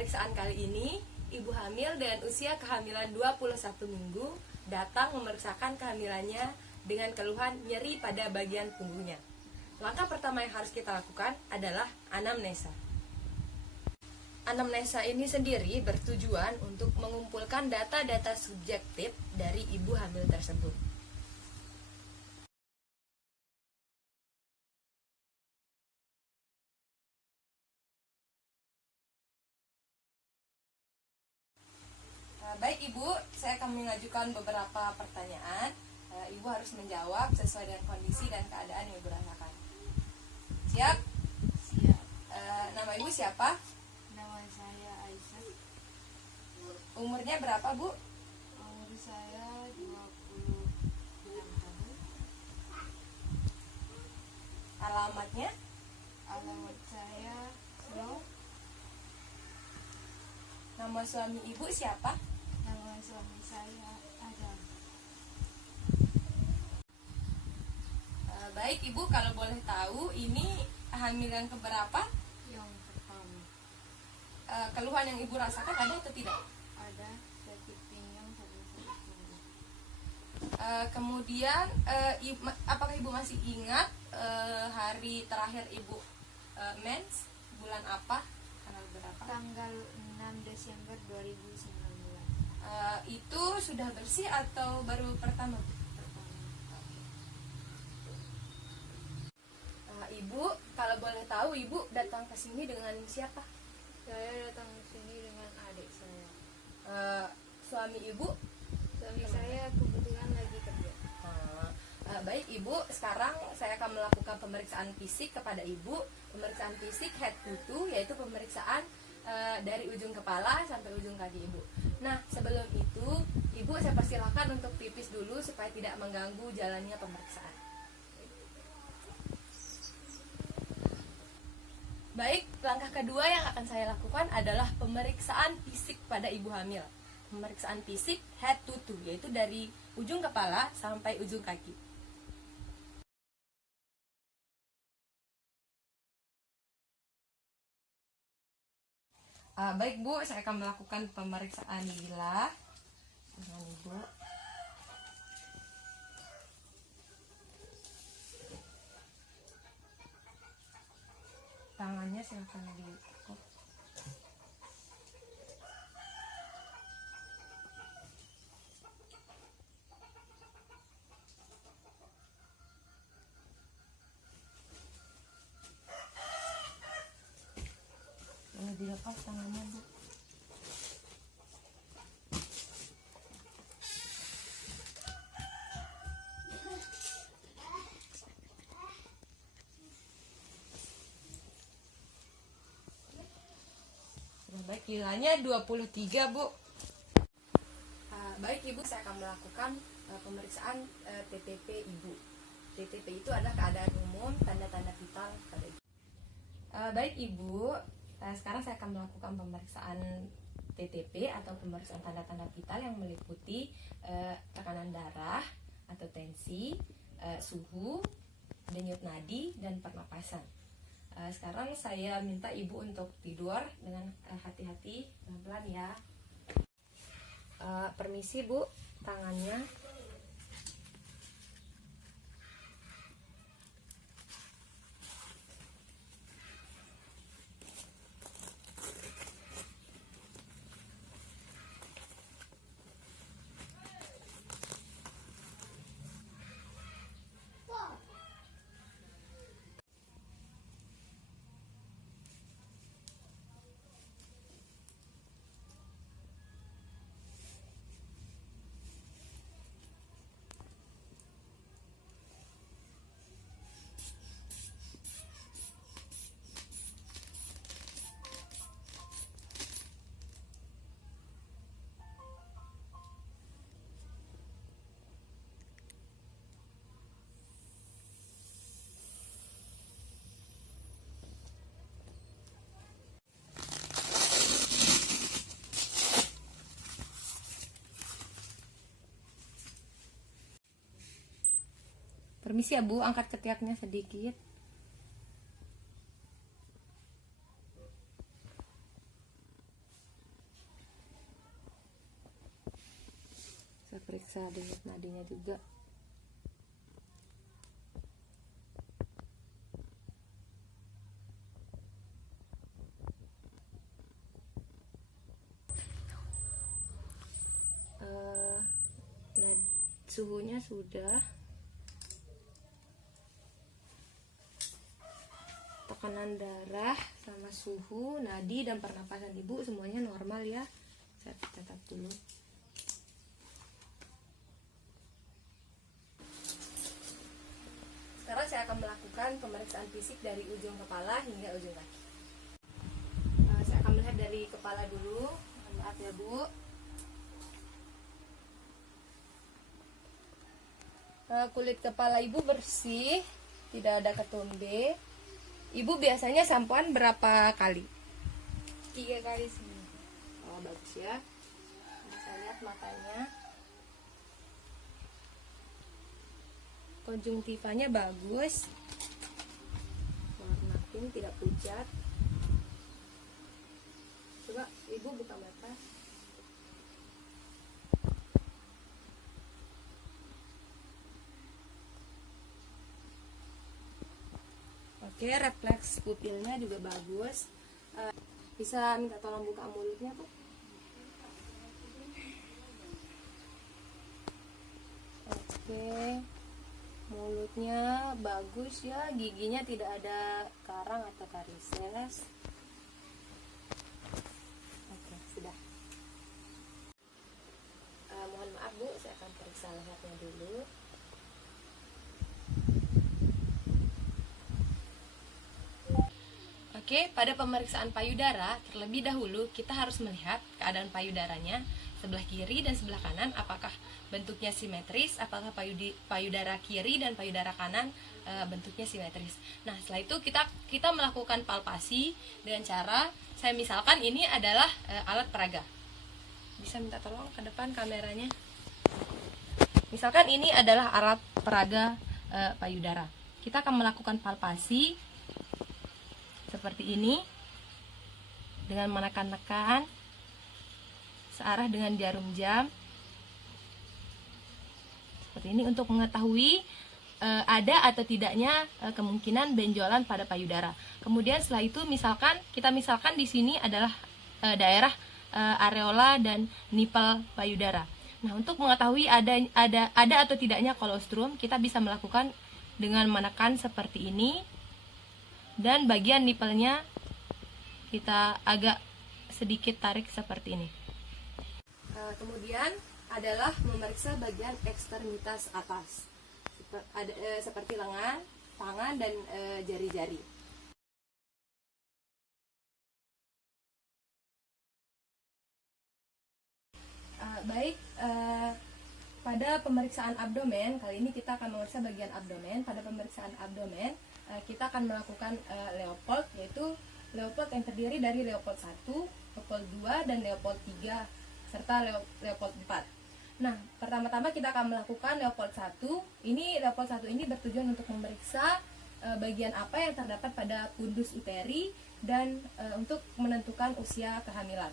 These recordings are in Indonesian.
pemeriksaan kali ini, ibu hamil dengan usia kehamilan 21 minggu datang memeriksakan kehamilannya dengan keluhan nyeri pada bagian punggungnya. Langkah pertama yang harus kita lakukan adalah anamnesa. Anamnesa ini sendiri bertujuan untuk mengumpulkan data-data subjektif dari ibu hamil tersebut. Baik Ibu, saya akan mengajukan beberapa pertanyaan. Ibu harus menjawab sesuai dengan kondisi dan keadaan yang Ibu rasakan. Siap? Siap. Nama Ibu siapa? Nama saya Aisyah. Umurnya berapa Bu? Umur saya 26 tahun. Alamatnya? Alamat saya Slow. Nama suami Ibu siapa? Nama suami saya Adam. Baik Ibu, kalau boleh tahu ini hamilan keberapa? Yang pertama Keluhan yang Ibu rasakan ada atau tidak? ada sakit pinggang sama sakit punggung. Kemudian apakah Ibu masih ingat hari terakhir Ibu mens? Bulan apa? Tanggal berapa? Tanggal 6 Desember 2019. Itu sudah bersih atau baru pertama? Ibu, kalau boleh tahu Ibu datang ke sini dengan siapa? Saya datang ke sini dengan adik saya. Suami Ibu? Suami saya kebetulan lagi kerja. Baik Ibu, sekarang saya akan melakukan pemeriksaan fisik kepada Ibu. Pemeriksaan fisik head to toe, yaitu pemeriksaan dari ujung kepala sampai ujung kaki Ibu. Nah, sebelum itu Ibu saya persilahkan untuk pipis dulu supaya tidak mengganggu jalannya pemeriksaan. Baik, langkah kedua yang akan saya lakukan adalah pemeriksaan fisik pada ibu hamil. Pemeriksaan fisik head to toe, yaitu dari ujung kepala sampai ujung kaki. Baik Bu, saya akan melakukan pemeriksaan bilah dengan Ibu. Tangannya silakan ditekuk. Ini dilepas tangannya Bu. Baik, nilainya 23 Bu. Baik Ibu, saya akan melakukan pemeriksaan TTP Ibu. TTP itu adalah keadaan umum, tanda-tanda vital pada Ibu. Baik Ibu, sekarang saya akan melakukan pemeriksaan TTP atau pemeriksaan tanda-tanda vital yang meliputi tekanan darah atau tensi, suhu, denyut nadi, dan pernapasan. Sekarang saya minta Ibu untuk tidur dengan hati-hati, pelan-pelan ya. Permisi Bu, tangannya. Permisi ya Bu, angkat ketiaknya sedikit. bisa lihat nadinya juga. Nah, suhunya sudah, tekanan darah sama suhu, nadi dan pernapasan ibu semuanya normal ya. Saya catat dulu. Sekarang saya akan melakukan pemeriksaan fisik dari ujung kepala hingga ujung kaki. Saya akan melihat dari kepala dulu. Maaf ya Bu. Kulit kepala ibu bersih, tidak ada ketombe. Ibu biasanya sampoan berapa kali? 3 kali seminggu. Oh, bagus ya. Bisa lihat matanya. Konjungtivanya bagus. Warna pink, tidak pucat. Coba ibu buka mata. Oke, refleks pupilnya juga bagus. Bisa minta tolong buka mulutnya tuh. Oke, mulutnya bagus ya, giginya tidak ada karang atau karises. Oke, sudah. Mohon maaf Bu, saya akan periksa lehernya dulu. Oke, pada pemeriksaan payudara, terlebih dahulu kita harus melihat keadaan payudaranya sebelah kiri dan sebelah kanan, apakah bentuknya simetris, apakah payudara kiri dan payudara kanan bentuknya simetris. Nah, setelah itu kita melakukan palpasi dengan cara, saya misalkan ini adalah alat peraga. Bisa minta tolong ke depan kameranya. Misalkan ini adalah alat peraga payudara. Kita akan melakukan palpasi seperti ini dengan menekan-nekan searah dengan jarum jam seperti ini untuk mengetahui ada atau tidaknya kemungkinan benjolan pada payudara. Kemudian setelah itu kita misalkan di sini adalah daerah areola dan nipel payudara. Nah, untuk mengetahui ada atau tidaknya kolostrum, kita bisa melakukan dengan menekan seperti ini. Dan bagian nipelnya kita agak sedikit tarik seperti ini. Kemudian adalah memeriksa bagian ekstremitas atas, seperti lengan, tangan, dan jari-jari. Pada pemeriksaan abdomen, kali ini kita akan memeriksa bagian abdomen. Pada pemeriksaan abdomen, kita akan melakukan Leopold, yaitu Leopold yang terdiri dari Leopold 1, Leopold 2, dan Leopold 3, serta Leopold 4. Nah, pertama-tama kita akan melakukan Leopold 1. Leopold 1 ini bertujuan untuk memeriksa bagian apa yang terdapat pada pundus uteri dan untuk menentukan usia kehamilan.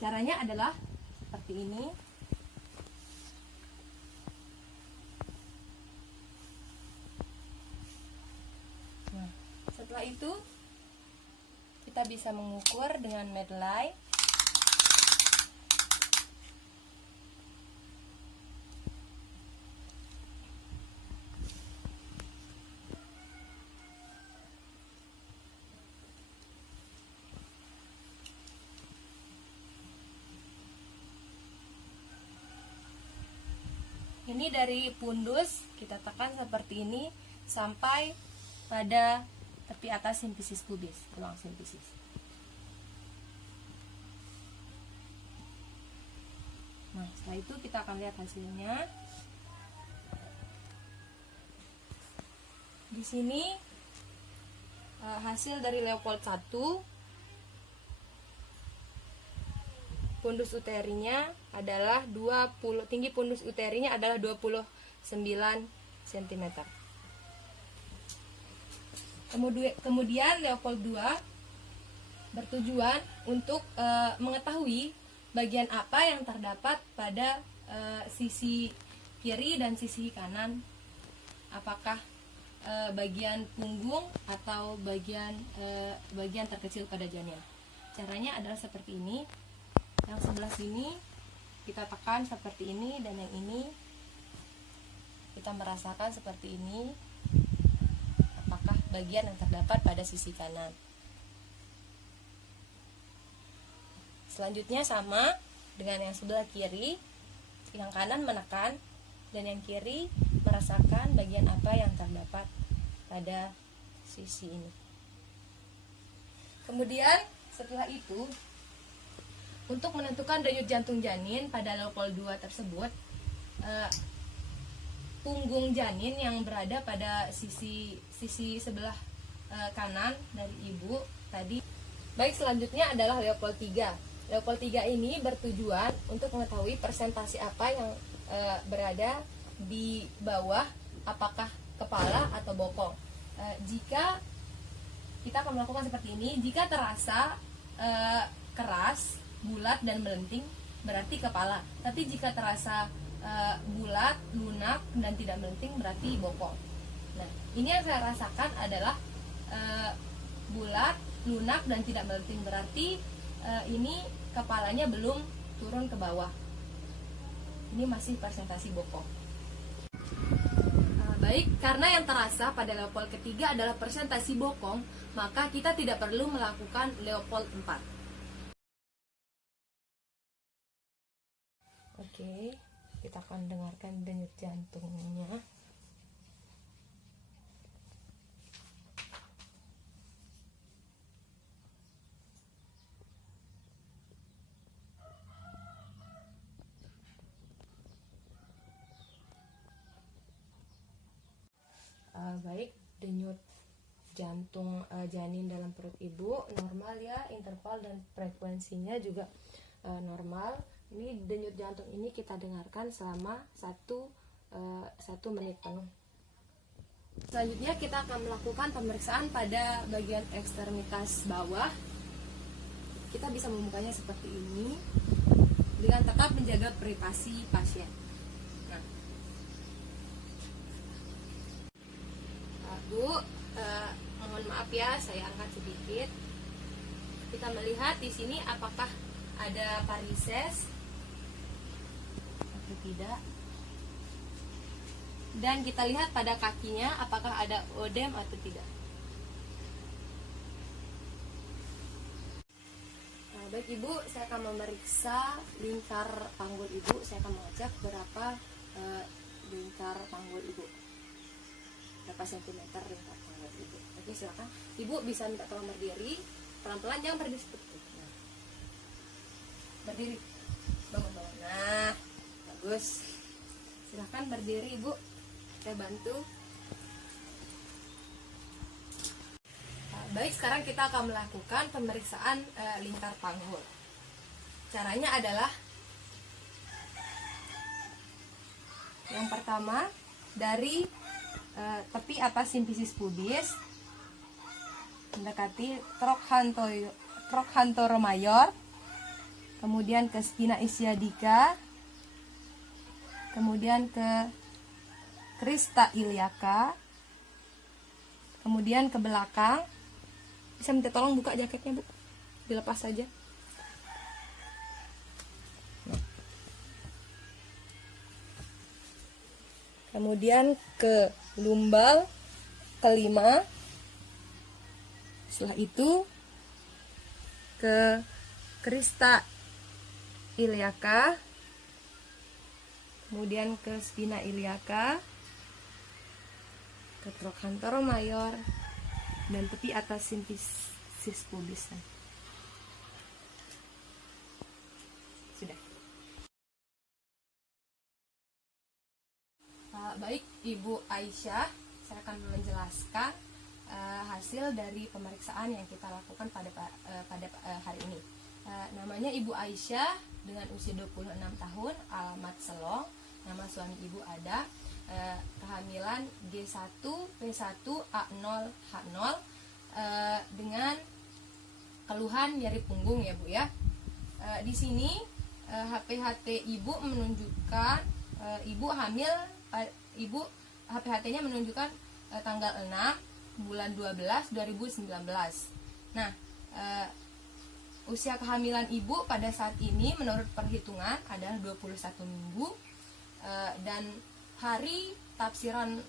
Caranya adalah seperti ini. Nah, setelah itu kita bisa mengukur dengan medley. Ini dari pundus kita tekan seperti ini sampai pada tepi atas simfisis pubis, tulang simfisis. Nah, setelah itu kita akan lihat hasilnya. Di sini hasil dari Leopold 1, pundus uterinya adalah 20, tinggi pundus uterinya adalah 29 cm. Kemudian Leopold 2 bertujuan untuk mengetahui bagian apa yang terdapat pada sisi kiri dan sisi kanan. Apakah bagian punggung atau bagian terkecil pada janin. Caranya adalah seperti ini. Yang sebelah sini kita tekan seperti ini, dan yang ini kita merasakan seperti ini. Apakah bagian yang terdapat pada sisi kanan. Selanjutnya sama dengan yang sebelah kiri. Yang kanan menekan dan yang kiri merasakan bagian apa yang terdapat pada sisi ini. Kemudian setelah itu, untuk menentukan denyut jantung janin pada Leopold 2 tersebut, punggung janin yang berada pada sisi sebelah kanan dari ibu tadi. Baik, selanjutnya adalah Leopold 3. Leopold 3 ini bertujuan untuk mengetahui persentase apa yang berada di bawah, apakah kepala atau bokong. Jika kita akan melakukan seperti ini, jika terasa keras, bulat dan melenting, berarti kepala. Tapi jika terasa bulat, lunak dan tidak melenting, berarti bokong. Nah, ini yang saya rasakan adalah bulat, lunak dan tidak melenting, berarti ini kepalanya belum turun ke bawah. Ini masih presentasi bokong. Baik, karena yang terasa pada Leopold ketiga adalah presentasi bokong, maka kita tidak perlu melakukan Leopold 4. Oke, kita akan dengarkan denyut jantungnya. Baik, denyut jantung janin dalam perut ibu normal ya, interval dan frekuensinya juga normal. Ini denyut jantung ini kita dengarkan selama 1 menit penuh. Selanjutnya kita akan melakukan pemeriksaan pada bagian ekstremitas bawah. Kita bisa membukanya seperti ini dengan tetap menjaga privasi pasien. Bu, mohon maaf ya, saya angkat sedikit. Kita melihat di sini apakah ada varises atau tidak. Dan kita lihat pada kakinya apakah ada odem atau tidak. Baik Ibu, saya akan memeriksa lingkar panggul Ibu. Saya akan mengecek berapa lingkar panggul Ibu, berapa sentimeter lingkar panggul Ibu. Oke, silakan Ibu bisa minta tolong berdiri, pelan-pelan, jangan berdiri seperti itu. Nah, berdiri, bangun. Nah, bagus. Silakan berdiri Ibu, saya bantu. Baik, sekarang kita akan melakukan pemeriksaan lingkar panggul. Caranya adalah yang pertama dari tepi atas simfisis pubis mendekati trochanter mayor, kemudian ke spina ischiadica, kemudian ke crista iliaca, kemudian ke belakang. Bisa minta tolong buka jaketnya Bu, dilepas saja. Kemudian ke lumbal kelima. Setelah itu ke crista iliaca, kemudian ke spina iliaca, ke trochanter mayor, dan tepi atas simfisis pubis. Sudah. Baik Ibu Aisyah, saya akan menjelaskan hasil dari pemeriksaan yang kita lakukan pada hari ini. Namanya Ibu Aisyah dengan usia 26 tahun, alamat Selong, nama suami Ibu ada, kehamilan G1 P1 A0 H0, dengan keluhan nyeri punggung ya Bu ya. Di sini HPHT ibu menunjukkan ibu hamil, HPHT-nya menunjukkan tanggal 6 bulan 12 2019. Nah, usia kehamilan ibu pada saat ini menurut perhitungan adalah 21 minggu, dan hari tafsiran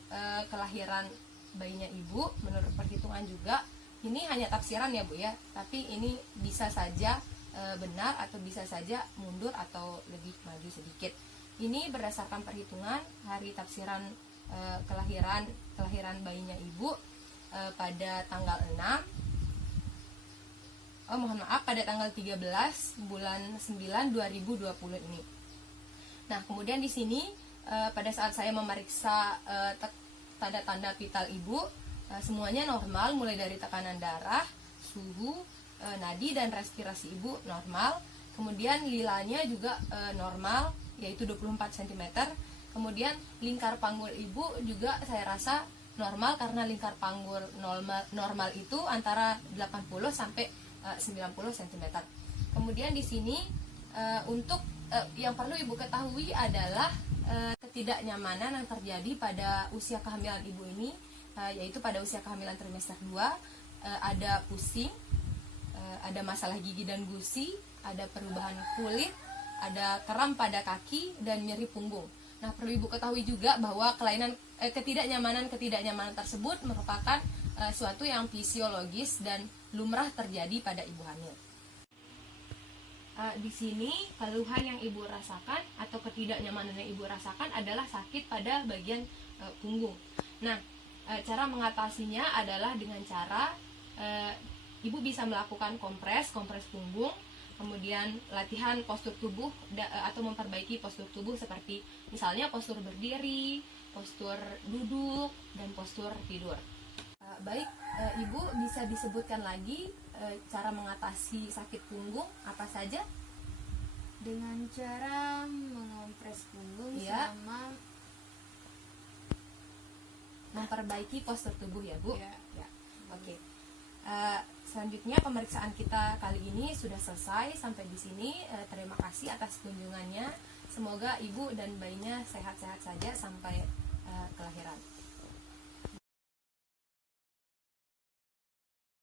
kelahiran bayinya ibu menurut perhitungan juga, ini hanya tafsiran ya Bu ya, tapi ini bisa saja benar atau bisa saja mundur atau lebih maju sedikit. Ini berdasarkan perhitungan hari tafsiran kelahiran bayinya ibu pada tanggal 6, pada tanggal 13 bulan 9 2020 ini. Nah, kemudian di sini pada saat saya memeriksa tanda-tanda vital ibu, semuanya normal, mulai dari tekanan darah, suhu, nadi dan respirasi ibu normal. Kemudian lilanya juga normal, yaitu 24 cm. Kemudian lingkar panggul ibu juga saya rasa normal, karena lingkar panggul normal itu antara 80 sampai 90 cm. Kemudian di sini untuk yang perlu ibu ketahui adalah ketidaknyamanan yang terjadi pada usia kehamilan ibu ini, yaitu pada usia kehamilan trimester 2, ada pusing, ada masalah gigi dan gusi, ada perubahan kulit, ada kram pada kaki, dan nyeri punggung. Nah, perlu ibu ketahui juga bahwa ketidaknyamanan tersebut merupakan suatu yang fisiologis dan lumrah terjadi pada ibu hamil. Di sini keluhan yang ibu rasakan atau ketidaknyamanan yang ibu rasakan adalah sakit pada bagian punggung. Nah, cara mengatasinya adalah dengan cara ibu bisa melakukan kompres punggung, kemudian latihan postur tubuh atau memperbaiki postur tubuh seperti misalnya postur berdiri, postur duduk, dan postur tidur. Baik, ibu bisa disebutkan lagi cara mengatasi sakit punggung apa saja? Dengan cara mengompres punggung Ya. sama Memperbaiki postur tubuh ya Bu. ya. Ya, oke. Selanjutnya pemeriksaan kita kali ini sudah selesai sampai di sini. Terima kasih atas kunjungannya. Semoga ibu dan bayinya sehat-sehat saja sampai kelahiran.